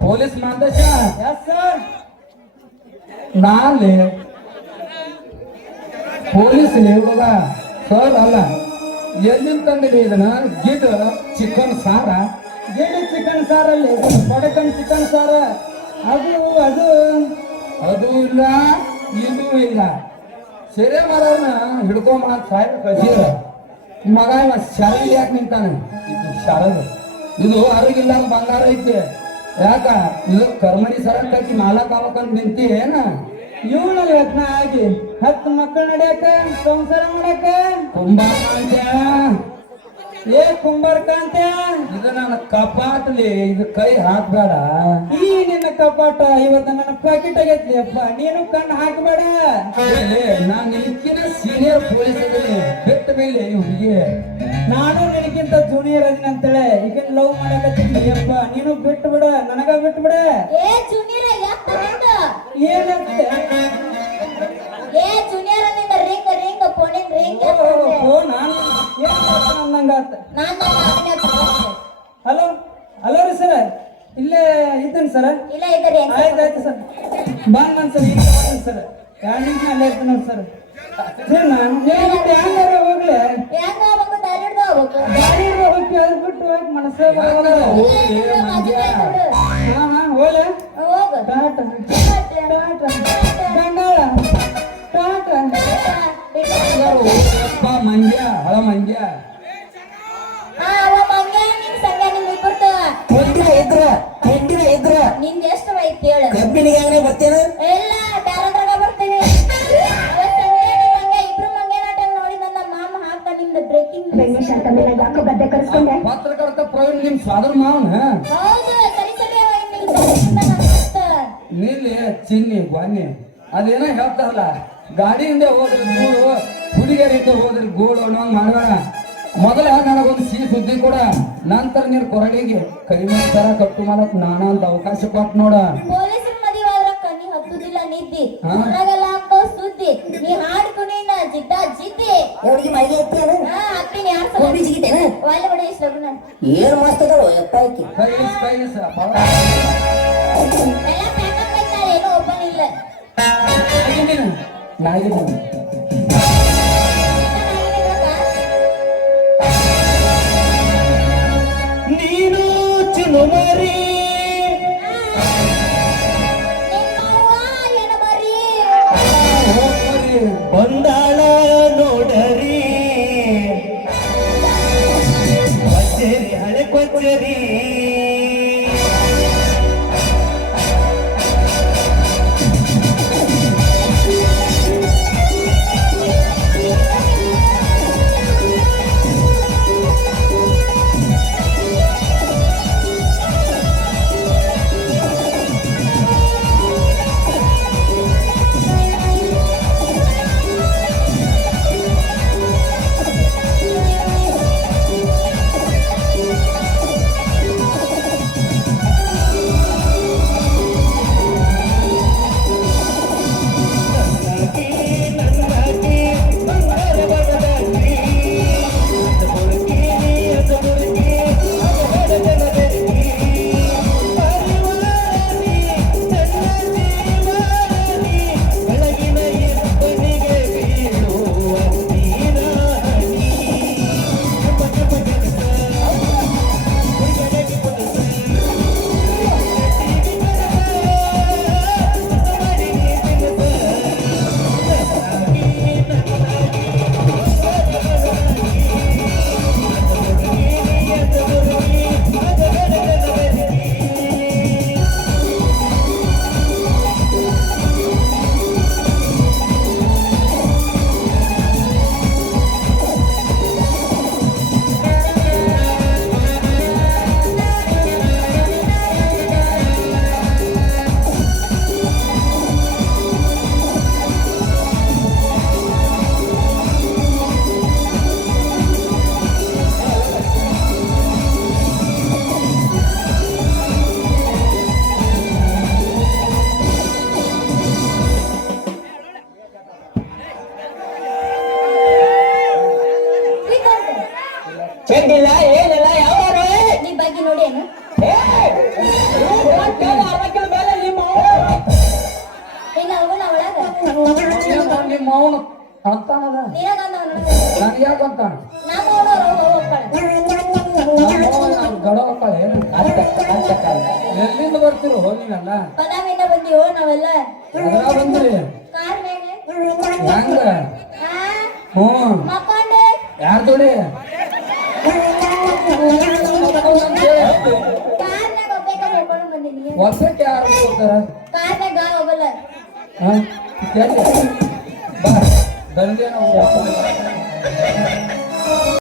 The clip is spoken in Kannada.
Police Madesha yes sir. ನಾಳೆ ಪೊಲೀಸ್ ಇವಾಗ ಸರ್ ಅಲ್ಲ ಎಲ್ಲಿಂದ ತಂದಿದೆ ಇದನ್ನ ಗಿಡ್ ಚಿಕನ್ ಸಾರ ಗಿಡ್ ಚಿಕನ್ ಸಾರಲ್ಲಿ ಬಡಕನ್ ಚಿಕನ್ ಸಾರ ಅದು ಅದು ಅದು ಇಲ್ಲ ಇದು ಇಲ್ಲ ಸೆರೆ ಮರವನ್ನ ಹಿಡ್ಕೊಂಬ ಸಾಯ್ಬ ಕಜೀರ ಮಗ ಇವ ಶರದ್ ಯಾಕೆ ನಿಂತಾನೆ ಇದು ಶರದ್ ಇದು ಅರಿಗಿಲ್ಲ ಬಂಗಾರ ಐತಿ ಯಾಕ ಇದು ಕರ್ಮಣಿ ಸರಕಾಕಿ ನಾಲ್ಕು ಅವಕಂತ ನಿಂತಿ ಏನ ಇವಳು ಯತ್ನ ಆಗಿ 10 ಮಕ್ಕಳು ನಡೆಯಕ ಸಂಸಾರ ಮಾಡಕ ಕುಂಬಾರ ಏ ಕುಂಬಾರ್ಕಂತ ಇದು ನನ್ನ ಕಪಾಟ್ಲಿ ಇದು ಕೈ ಹಾಕ್ಬೇಡ ಈ ನಿನ್ನ ಕಪಾಟ ಇವತ್ತು ನನ್ನ ಪಾಕೆಟ್ ಆಗೈತಿ ಅಪ್ಪ ನೀನು ಕಣ್ಣು ಹಾಕಬೇಡ. ನಾನು ನಿನಕಿನ ಸೀನಿಯರ್ ಪೊಲೀಸ್ ಅದೀನಿ ಬಿಟ್ಟು ಮೇಲೆ ಹುಡುಗಿ ನಾನು ನಿನಗಿಂತ ಜೂನಿಯರ್ ಅದೀನಿ ಅಂತೇಳಿ ಈಗ ಲವ್ ಮಾಡಕತ್ತೀನಿ ಅಪ್ಪ ನೀನು ಬಿಟ್ಟು ಬಿಡ ನನಗ ಬಿಟ್ಟು ಬಿಡ. ಏ ಜೂನಿಯರ್ ಏನಂತ ಏ ಜೂನಿಯರ್ ನಿನ್ನ ರಿಂಗ್ ರಿಂಗ್ ಫೋನಿನ ರಿಂಗ್ ಅಂದಂಗಾತ. ನಾನು ಹಲೋ ಹಲೋ ರೀ ಸರ್ ಇಲ್ಲೇ ಇದ್ದೇನೆ ಸರ್. ಇಲ್ಲ ಇದ್ದಾರೆ ಆಯ್ತಾಯ್ತು ಸರ್ ಬಂದ್ ಸರ್ ಈಗ ಬಂದ್ ಸರ್ 2 ನಿಮಿಷ ಅಲ್ಲೇ ಇರ್ತೀನಿ ನೋಡಿ ಸರ್. ನಾನು ಹೆಂಗಾರ ಹೋಗ್ಲೆ ಹೆಂಗ ಹೋಗ್ಬೇಕು ದಾರಿ ಹಿಡ್ದು ಹೋಗ್ಬೇಕು ಗಾಡಿ ಹೋಗಿ ಅದು ಬಿಟ್ಟು ಹೋಗಿ ಮನಸ್ಸೇ ಬರೋಲ್ಲ. ಹೋಲೆ ಹೋಗು ಟಾಟ ಟಾಟ ಗಂಗಾಳ ಟಾಟ ಮಂಡ್ಯ ಹಳ ಮಂಡ್ಯ ಅವ ಮಂಗ ನಿನ್ ಸಂಗ ನಿಮ್ ಇಬ್ಬರ್ದು ಹೆಂಡಿನ ಇದ್ರ ನಿಂದ ಎಷ್ಟು ಐತಿ ಹೇಳು ಕಬ್ಬಿನಿಗೆ ಬರ್ತೇನ ಎಲ್ಲ ಬ್ಯಾರದ್ರಾಗ ಬರ್ತೀನಿ. ಇಬ್ರು ಮಂಗ ನಾಟ ನೋಡಿ ನನ್ನ ಮಾಮ ಹಾಕ ನಿಮ್ದು ಬ್ರೇಕಿಂಗ್ ಯಾಕೋ ಗದ್ದೆ ಕರ್ಸ್ಕೊಂಡೆ ಪತ್ರಕರ್ತ ಪ್ರವೀಣ್ ನಿಮ್ ಸಾದರ್ ಮಾವನ ಹೌದು ಸರಿ ಸರಿ ನೀಲಿ ಚಿನ್ನಿ ಗ್ವಾನಿ ಅದೇನೋ ಹೇಳ್ತಾರಲ್ಲ ಗಾಡಿಯಿಂದ ಹೋದ್ರೆ ಗೂಡು ಹುಡುಗಿಯರಿಂದ ಹೋದ್ರೆ ಗೂಡು ಅನ್ನೋಂಗ್ ಮಾಡಬೇಡ. ಮೊದಲ ನನಗೊಂದು ಸಿಹಿ ಸುದ್ದಿ ಕೂಡ ನಂತರ ನೀನು ಕೊರಳಿಗೆ ಕೈ ತರ ಕಟ್ಟು ಮಾಡಕ್ ನಾನೊಂದು ಅವಕಾಶ ಕೊಟ್ಟು ನೋಡ. ಪೊಲೀಸರ ಮದುವೆ ಆದ್ರ ಕಣ್ಣಿ ಹತ್ತುದಿಲ್ಲ ನಿದ್ದಿ ಹೊರಗೆಲ್ಲ ಹಾಕೋ ಸುದ್ದಿ ನೀ ಹಾಡ್ಕೊನಿ ಜಿದ್ದ ಜಿದ್ದಿ ಅವ್ರಿಗೆ ಮೈಗೆ ಎತ್ತಿ ಅದ ಹಾಕ್ತೀನಿ ಯಾರು ಗೋಬಿ ಜಿಗಿತೇನ ಒಳ್ಳೆ ಬಡ ಇಷ್ಟ ಏನ್ ಮಸ್ತ್ ಅದಾವ ಎಪ್ಪ ಆಕಿ ಕೈಲಿಸ್ ಎಲ್ಲ ಪ್ಯಾಕಪ್ ಆಯ್ತಾ ಏನೋ ಓಪನ್ ಇಲ್ಲ ನಾಯಿದ್ದೀನಿ ನೀನು ಚಿನುಮರಿ ಬಂದಾಳ ನೋಡರಿ ಕೊಚ್ಚರಿ ಹಳೆ ಕೊಚ್ಚರಿ ಚೆಂಡಿಲ್ಲ ಏನಿಲ್ಲ ಯಾವ ನೀ ಬಗ್ಗೆ ನೋಡಿ ಏನು ಅರ್ಧಕ್ಕಿಂತ ಮೇಲೆ ನಿಮ್ಮ ಅವ್ವ. ಈಗ ಅವನ ಒಳಗ ನಿಮ್ಮ ಅವನು ಅಂತಾನದ ನಿನಗಂದ ನನಗೆ ಯಾಕೆ ಅಂತಾನ ನಮ್ಮ ಅವನವ್ರು ಹೋಗ್ತಾಳೆ ಗಡ ಹೋಗ್ತಾಳೆ ಎಲ್ಲಿಂದ ಬರ್ತಿರು ನೀವೆಲ್ಲ ಪದಾಮಿಂದ ಬಂದೀವೋ ನಾವೆಲ್ಲ ಅದ್ರ ಬಂದ್ರಿ ಕಾರ್ ಮೇಲೆ ಹೆಂಗ ಹಾ ಹ್ಞೂ ಮಕ್ಕೊಂಡೆ ಯಾರ್ ಜೋಡಿ ಕಾರ್ನಾಗ ಒಬ್ಬೇಕ ಹೇಳ್ಕೊಂಡು ಬಂದೀನಿ ವರ್ಷಕ್ಕೆ ಯಾರು ಹೋಗ್ತಾರ ಕಾರ್ನಾಗ ಹೋಗಲ್ಲ ಹಾ ಬಾ ಗಂಡೇನ